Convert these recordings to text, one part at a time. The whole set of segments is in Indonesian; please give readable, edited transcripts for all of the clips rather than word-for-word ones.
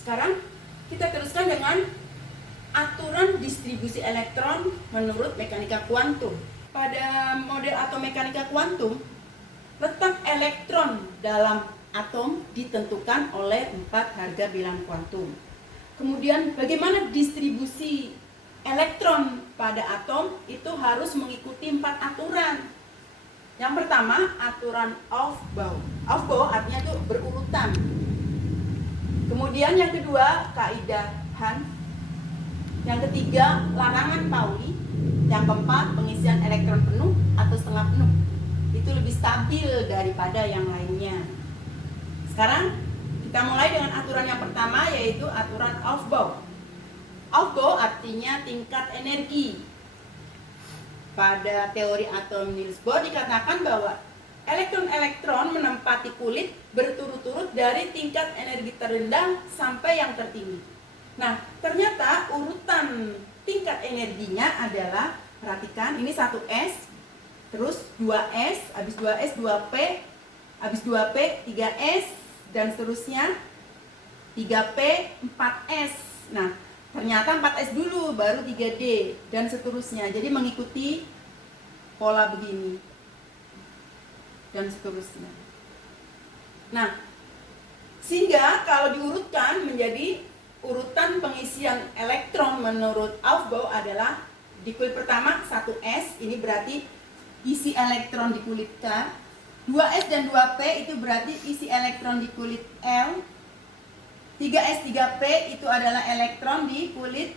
Sekarang kita teruskan dengan aturan distribusi elektron menurut mekanika kuantum. Pada model atom mekanika kuantum, letak elektron dalam atom ditentukan oleh 4 harga bilang kuantum. Kemudian bagaimana distribusi elektron pada atom itu harus mengikuti 4 aturan. Yang pertama, aturan Aufbau. Aufbau artinya itu berurutan. Kemudian yang kedua, kaidah Hahn. Yang ketiga, larangan Pauli. Yang keempat, pengisian elektron penuh atau setengah penuh. Itu lebih stabil daripada yang lainnya. Sekarang kita mulai dengan aturan yang pertama, yaitu aturan Aufbau. Aufbau artinya tingkat energi. Pada teori atom Niels Bohr dikatakan bahwa elektron-elektron menempati kulit berturut-turut dari tingkat energi terendah sampai yang tertinggi. Nah, ternyata urutan tingkat energinya adalah, perhatikan, ini 1S, terus 2S, habis 2S 2P, habis 2P 3S, dan seterusnya 3P 4S. Nah, ternyata 4S dulu, baru 3D, dan seterusnya. Jadi mengikuti pola begini, dan seterusnya. Nah, sehingga kalau diurutkan menjadi urutan pengisian elektron menurut Aufbau adalah di kulit pertama 1S, ini berarti isi elektron di kulit K. 2S dan 2P itu berarti isi elektron di kulit L. 3S 3P itu adalah elektron di kulit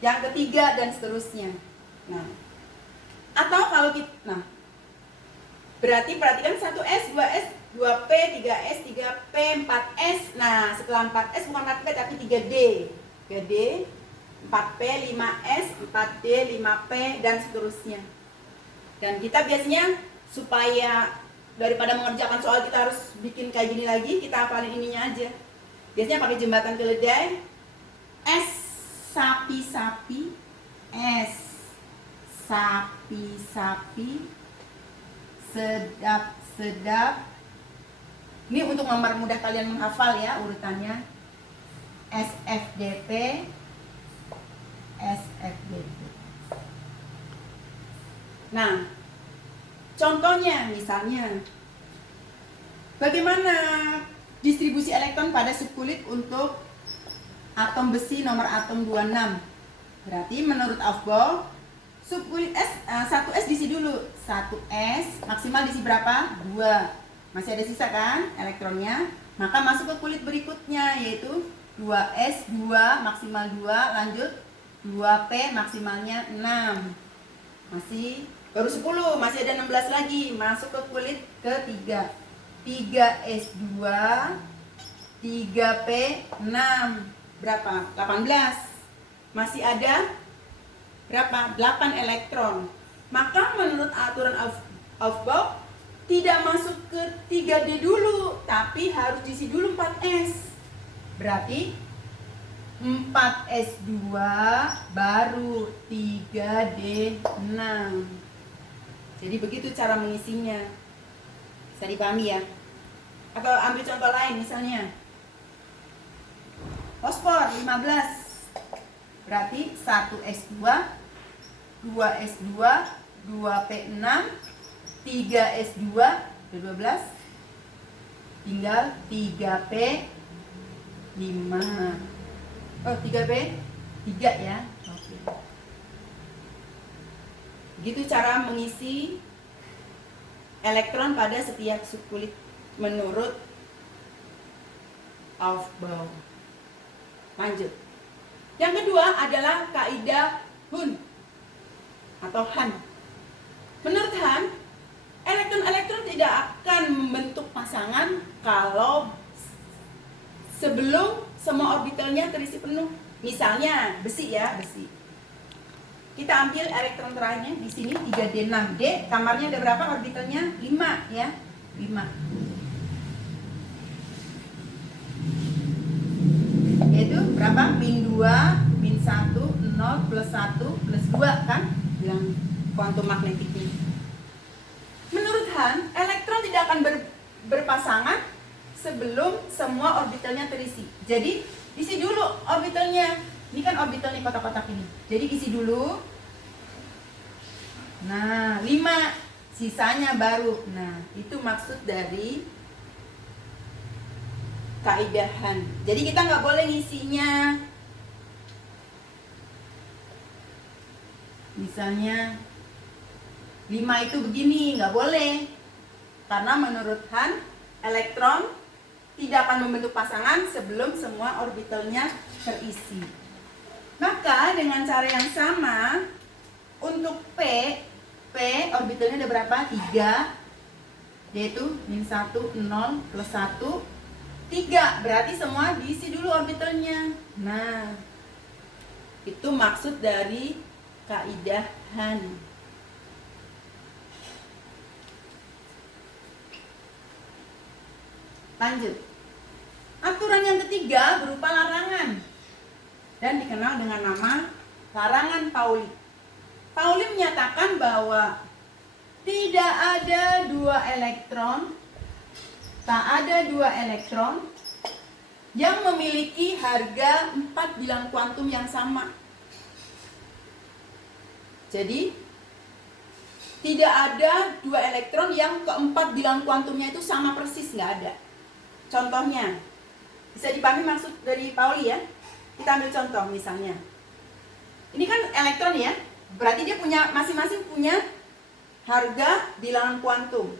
yang ketiga, dan seterusnya. Nah, atau kalau kita, nah, berarti perhatikan 1S, 2S, 2P, 3S, 3P, 4S. Nah, setelah 4S bukan 4P tapi 3D. 3D, 4P, 5S, 4D, 5P, dan seterusnya. Dan kita biasanya supaya daripada mengerjakan soal kita harus bikin kayak gini lagi, kita hafalin ininya aja. Biasanya pakai jembatan keledai. S sapi-sapi, S sapi-sapi, sedap-sedap. Ini untuk mempermudah kalian menghafal ya urutannya. SFDP, SFDP. Nah, contohnya misalnya, bagaimana distribusi elektron pada subkulit untuk atom besi nomor atom 26? Berarti menurut Aufbau, subkulit S, 1S diisi dulu. 1S maksimal diisi berapa? 2. Masih ada sisa kan elektronnya? Maka masuk ke kulit berikutnya, yaitu 2S 2 maksimal 2, lanjut 2P maksimalnya 6. Masih baru 10, masih ada 16 lagi. Masuk ke kulit ketiga, 3S2 3P 6, berapa? 18. Masih ada berapa? 8 elektron. Maka menurut aturan Aufbau tidak masuk ke 3D dulu, tapi harus diisi dulu 4S. Berarti 4S2 baru 3D6. Jadi begitu cara mengisinya. Bisa dipahami ya? Atau ambil contoh lain misalnya. Fosfor 15. Berarti 1S2, 2S2, 2P6, 3S2, 12. Tinggal 3P5. Oh, 3P 3 ya. Oke. Begitu cara mengisi elektron pada setiap subkulit menurut Aufbau. Lanjut. Yang kedua adalah kaidah Hahn atau Hahn. Menurut Hahn, elektron-elektron tidak akan membentuk pasangan kalau sebelum semua orbitalnya terisi penuh. Misalnya besi ya, besi. Kita ambil elektron terakhirnya di sini 3D6D, kamarnya ada berapa orbitalnya? 5 ya, 5. Yaitu berapa? Min 2, min 1, 0, plus 1, plus 2 kan? Bilang kuantum magnetiknya. Menurut Hahn, elektron tidak akan berpasangan sebelum semua orbitalnya terisi. Jadi isi dulu orbitalnya. Ini kan orbital nih, kotak-kotak ini. Jadi isi dulu. Nah, 5, sisanya baru. Nah, itu maksud dari kaidahan. Jadi kita nggak boleh ngisinya misalnya 5 itu begini, nggak boleh. Karena menurut Han, elektron tidak akan membentuk pasangan sebelum semua orbitalnya terisi. Maka dengan cara yang sama, untuk P orbitalnya ada berapa? 3. Yaitu -1, 0, +1, 3. Berarti semua diisi dulu orbitalnya. Nah, itu maksud dari kaidah Han. Lanjut. Aturan yang ketiga berupa larangan dan dikenal dengan nama larangan Pauli. Pauli menyatakan bahwa tidak ada tak ada dua elektron yang memiliki harga 4 bilang kuantum yang sama. Jadi tidak ada 2 elektron yang keempat bilang kuantumnya itu sama persis, nggak ada. Contohnya, bisa dipahami maksud dari Pauli ya. Kita ambil contoh misalnya. Ini kan elektron ya, berarti dia punya masing-masing punya harga bilangan kuantum.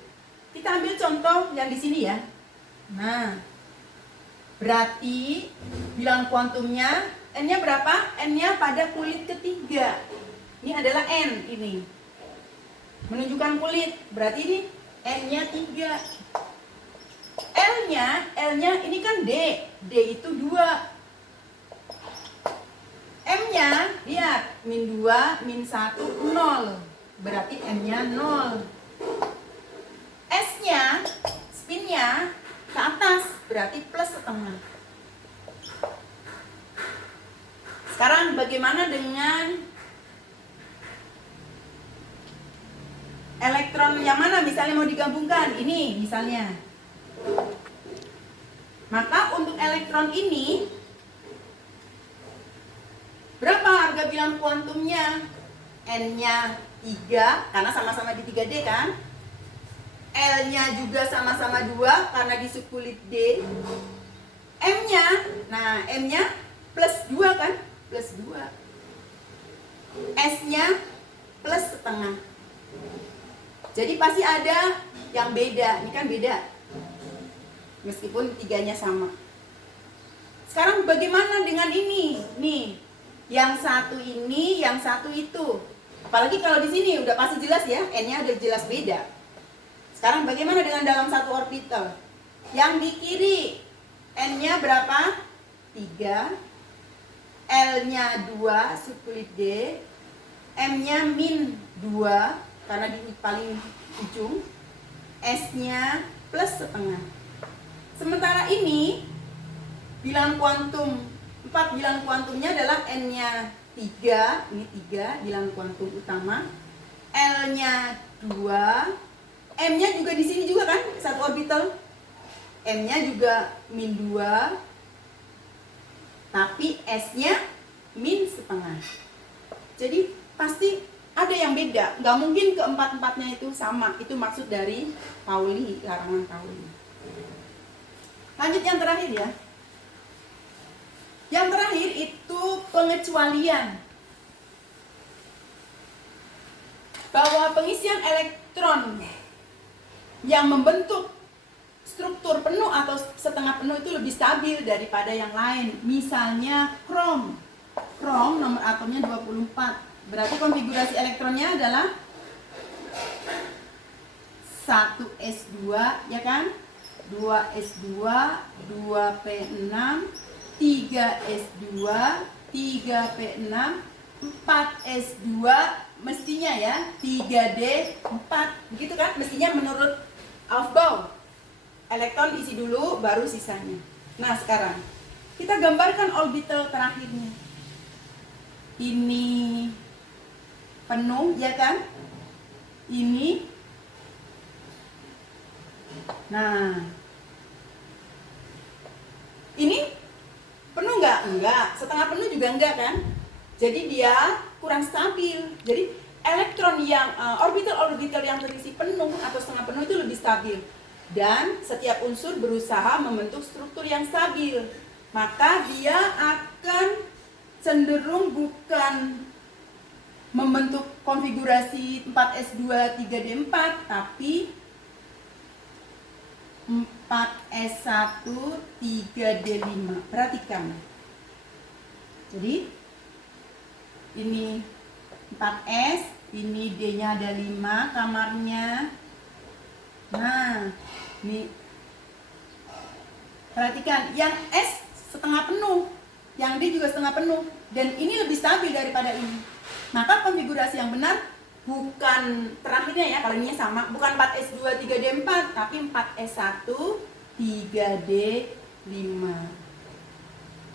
Kita ambil contoh yang di sini ya. Nah, berarti bilangan kuantumnya N-nya berapa? N-nya pada kulit ketiga. Ini adalah N ini. Menunjukkan kulit, berarti ini N-nya 3. L-nya ini kan D itu 2. M-nya, lihat, -2, -1, 0. Berarti M-nya 0. S-nya, spinnya ke atas, berarti +1/2. Sekarang bagaimana dengan elektron yang mana misalnya mau digabungkan? Ini misalnya. Maka untuk elektron ini berapa harga bilang kuantumnya? N-nya 3 karena sama-sama di 3D kan? L-nya juga sama-sama 2 karena di subkulit D. M-nya, nah M-nya +2 kan? +2. S-nya +1/2. Jadi pasti ada yang beda. Ini kan beda. Meskipun 3-nya sama. Sekarang bagaimana dengan ini? Nih, yang satu ini, yang satu itu. Apalagi kalau di sini udah pasti jelas ya, N-nya udah jelas beda. Sekarang bagaimana dengan dalam satu orbital? Yang di kiri, N-nya berapa? 3. L-nya 2, subkulit D. M-nya -2 karena di paling ujung. S-nya +1/2. Sementara ini bilangan kuantum 4 bilangan kuantumnya adalah N-nya 3, ini 3 bilangan kuantum utama. L-nya 2, M-nya juga di sini juga kan, satu orbital. M-nya juga -2, tapi S-nya -1/2. Jadi pasti ada yang beda, nggak mungkin keempat-empatnya itu sama. Itu maksud dari Pauli, larangan Pauli. Lanjut yang terakhir ya. Yang terakhir itu pengecualian. Bahwa pengisian elektron yang membentuk struktur penuh atau setengah penuh itu lebih stabil daripada yang lain. Misalnya krom. Krom nomor atomnya 24. Berarti konfigurasi elektronnya adalah 1s2 ya kan? 2s2, 2p6, 3s2, 3p6, 4s2, mestinya ya 3d4, begitu kan? Mestinya menurut Aufbau. Elektron isi dulu baru sisanya. Nah, sekarang kita gambarkan orbital terakhirnya. Ini penuh ya kan? Ini. Nah, enggak, setengah penuh juga enggak kan. Jadi dia kurang stabil. Jadi elektron yang orbital-orbital yang terisi penuh atau setengah penuh itu lebih stabil. Dan setiap unsur berusaha membentuk struktur yang stabil. Maka dia akan cenderung bukan membentuk konfigurasi 4s2 3d4, tapi 4s1 3d5. Perhatikan. Jadi ini 4s, ini d-nya ada 5 kamarnya. Nah, ini perhatikan, yang S setengah penuh, yang D juga setengah penuh, dan ini lebih stabil daripada ini. Maka konfigurasi yang benar bukan terakhirnya ya, kalau ininya sama, bukan 4S2 3D4, tapi 4S1 3D5.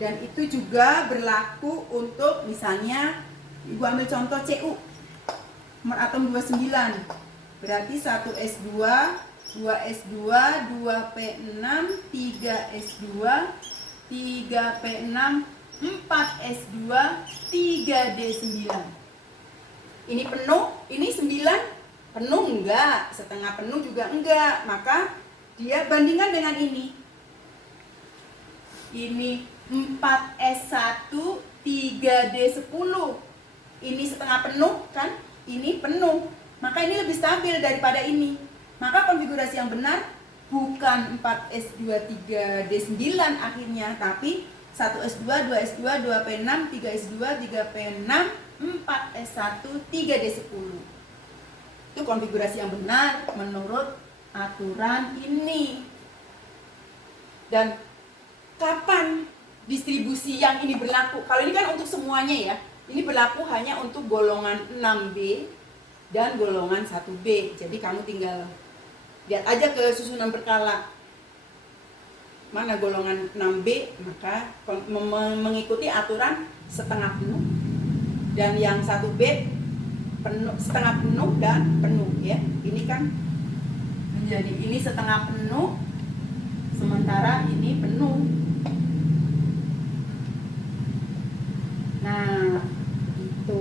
Dan itu juga berlaku untuk misalnya Ibu ambil contoh Cu, nomor atom 29. Berarti 1S2, 2S2, 2P6, 3S2, 3P6, 4S2, 3D9. Ini penuh, ini 9 penuh enggak, setengah penuh juga enggak. Maka dia bandingkan dengan ini. Ini 4S1, 3D10. Ini setengah penuh kan? Ini penuh. Maka ini lebih stabil daripada ini. Maka konfigurasi yang benar bukan 4S2 3D9 akhirnya, tapi 1S2 2S2 2P6 3S2 3P6 4S1 3D10. Itu konfigurasi yang benar menurut aturan ini. Dan kapan distribusi yang ini berlaku? Kalau ini kan untuk semuanya ya. Ini berlaku hanya untuk golongan 6B dan golongan 1B. Jadi kamu tinggal lihat aja ke susunan berkala. Mana golongan 6B, maka mengikuti aturan setengah penuh. Dan yang 1B penuh, setengah penuh dan penuh ya. Ini kan menjadi ini setengah penuh, sementara ini penuh. Nah, itu.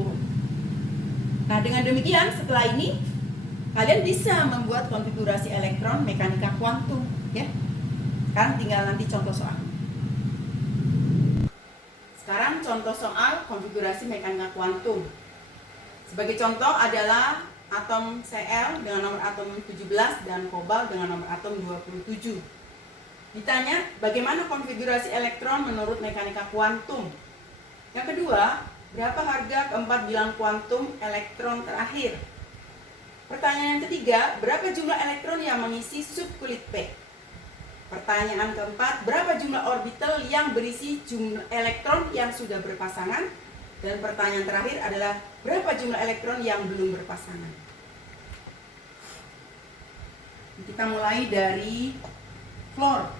Nah, dengan demikian setelah ini kalian bisa membuat konfigurasi elektron mekanika kuantum, ya. Sekarang tinggal nanti contoh soal. Sekarang contoh soal konfigurasi mekanika kuantum. Sebagai contoh adalah atom Cl dengan nomor atom 17 dan kobalt dengan nomor atom 27. Ditanya bagaimana konfigurasi elektron menurut mekanika kuantum. Yang kedua, berapa harga keempat bilang kuantum elektron terakhir? Pertanyaan yang ketiga, berapa jumlah elektron yang mengisi subkulit P? Pertanyaan keempat, berapa jumlah orbital yang berisi jumlah elektron yang sudah berpasangan? Dan pertanyaan terakhir adalah, berapa jumlah elektron yang belum berpasangan? Kita mulai dari fluor.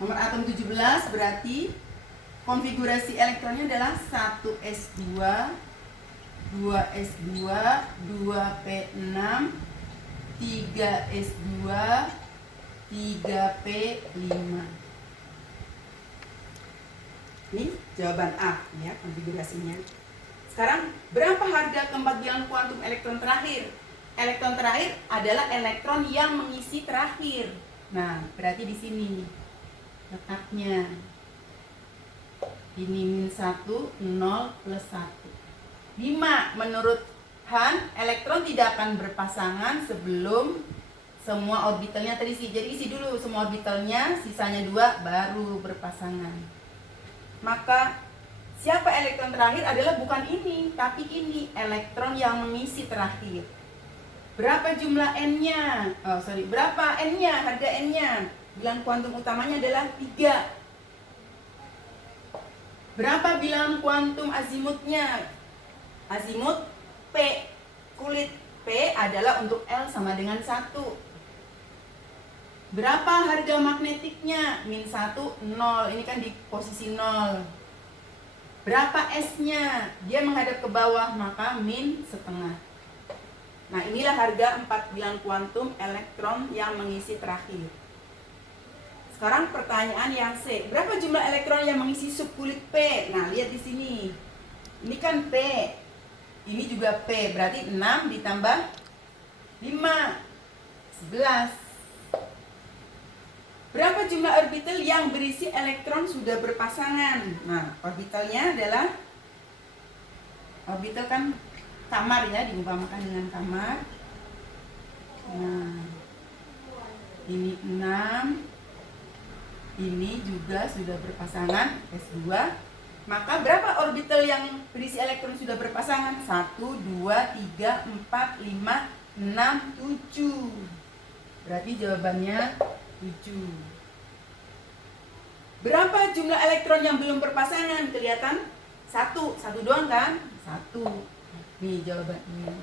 Nomor atom 17 berarti konfigurasi elektronnya adalah 1s2, 2s2, 2p6, 3s2, 3p5. Ini jawaban A ya, konfigurasinya. Sekarang berapa harga keempat bilangan kuantum elektron terakhir? Elektron terakhir adalah elektron yang mengisi terakhir. Nah, berarti di sini letaknya. Ini min 1, 0, plus 1. 5. Menurut Han, elektron tidak akan berpasangan sebelum semua orbitalnya terisi. Jadi isi dulu semua orbitalnya, sisanya 2 baru berpasangan. Maka siapa elektron terakhir adalah bukan ini, tapi ini elektron yang mengisi terakhir. Berapa jumlah N-nya? Berapa N-nya? Harga N-nya? Bilangan kuantum utamanya adalah 3. Berapa bilangan kuantum azimutnya? Azimut P, kulit P adalah untuk L sama dengan 1. Berapa harga magnetiknya? Min 1, 0. Ini kan di posisi 0. Berapa S-nya? Dia menghadap ke bawah, maka min setengah. Nah, inilah harga 4 bilangan kuantum elektron yang mengisi terakhir. Sekarang pertanyaan yang C. Berapa jumlah elektron yang mengisi subkulit P? Nah, lihat di sini. Ini kan P. Ini juga P. Berarti 6 ditambah 5. 11. Berapa jumlah orbital yang berisi elektron sudah berpasangan? Nah, orbitalnya adalah orbital kan kamar ya, diumpamakan dengan kamar. Nah, ini 6. Ini juga sudah berpasangan S2. Maka berapa orbital yang berisi elektron sudah berpasangan? 1, 2, 3, 4, 5, 6, 7. Berarti jawabannya 7. Berapa jumlah elektron yang belum berpasangan? Kelihatan? 1 doang kan? 1. Nih jawabannya.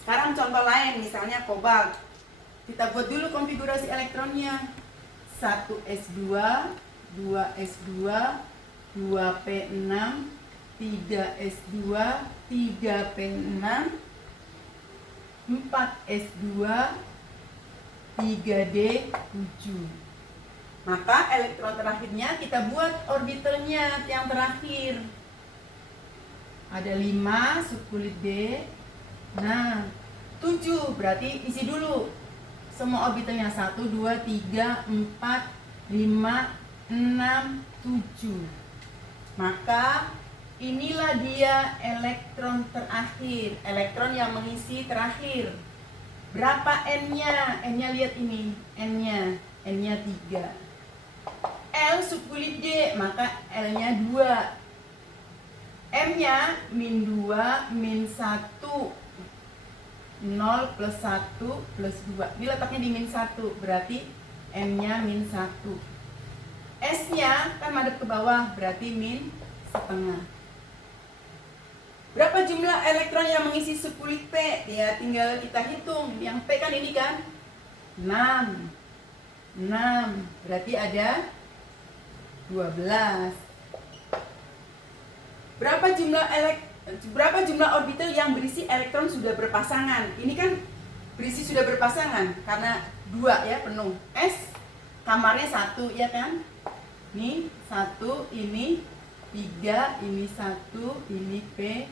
Sekarang contoh lain, misalnya kobalt. Kita buat dulu konfigurasi elektronnya. 1s2, 2s2, 2p6, 3s2, 3p6, 4s2, 3d7. Maka elektron terakhirnya kita buat orbitalnya yang terakhir. Ada 5 subkulit D. Nah, 7 berarti isi dulu semua orbitalnya. 1, 2, 3, 4, 5, 6, 7. Maka inilah dia elektron terakhir, elektron yang mengisi terakhir. Berapa N-nya? N-nya lihat ini, N-nya 3. L subkulit D, maka L-nya 2. M-nya min 2, min 1. 0 plus 1 plus 2. Ini letaknya di min 1, berarti M-nya min 1. S-nya kan madep ke bawah, berarti min setengah. Berapa jumlah elektron yang mengisi subkulit P? Ya tinggal kita hitung. Yang P kan ini kan 6. Berarti ada 12. Berapa jumlah orbital yang berisi elektron sudah berpasangan? Ini kan berisi sudah berpasangan karena 2 ya, penuh. S kamarnya 1 ya kan? Ini 1, ini 3, ini 1, ini P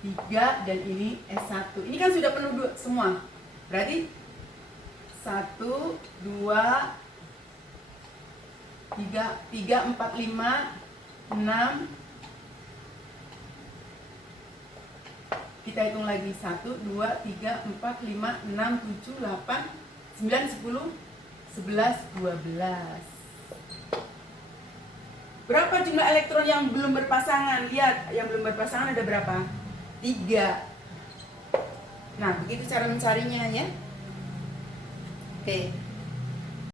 3, dan ini S1. Ini kan sudah penuh semua. Berarti 1, 2, 3, 4, 5, 6. Kita hitung lagi. 1, 2, 3, 4, 5, 6, 7, 8, 9, 10, 11, 12. Berapa jumlah elektron yang belum berpasangan? Lihat, yang belum berpasangan ada berapa? 3. Nah, begitu cara mencarinya ya. Oke.